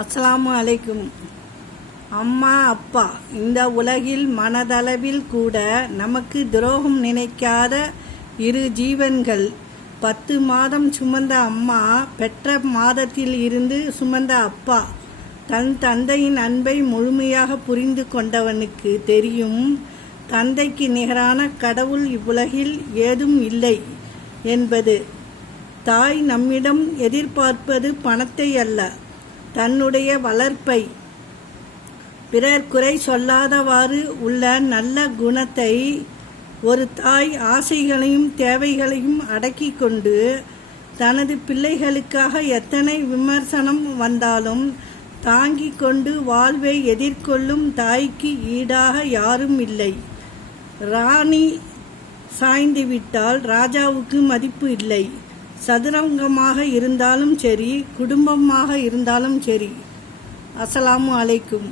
அஸ்ஸலாமு அலைக்கும். அம்மா அப்பா இந்த உலகில் மனதளவில் கூட நமக்கு துரோகம் நினைக்காத இரு ஜீவன்கள். பத்து மாதம் சுமந்த அம்மா பெற்ற மாதத்தில் இருந்து சுமந்த அப்பா தன் தந்தையின் அன்பை முழுமையாக புரிந்து கொண்டவனுக்கு தெரியும். தந்தைக்கு நிகரான கடவுள் இவ்வுலகில் ஏதும் இல்லை என்பது. தாய் நம்மிடம் எதிர்பார்ப்பது பணத்தை அல்ல. தன்னுடைய வளர்ப்பை. பிறர் குறை சொல்லாதவாறு உள்ள நல்ல குணத்தை ஒரு தாய் ஆசைகளையும் தேவைகளையும் அடக்கி கொண்டு தனது பிள்ளைகளுக்காக எத்தனை விமர்சனம் வந்தாலும் தாங்கிக் கொண்டு வாழ்வை எதிர்கொள்ளும் தாய்க்கு ஈடாக யாரும் இல்லை. ராணி சாய்ந்துவிட்டால் ராஜாவுக்கு மதிப்பு இல்லை. சதுரங்கமாக இருந்தாலும் சரி குடும்பமாக இருந்தாலும் சரி. அஸ்ஸலாமு அலைக்கும்.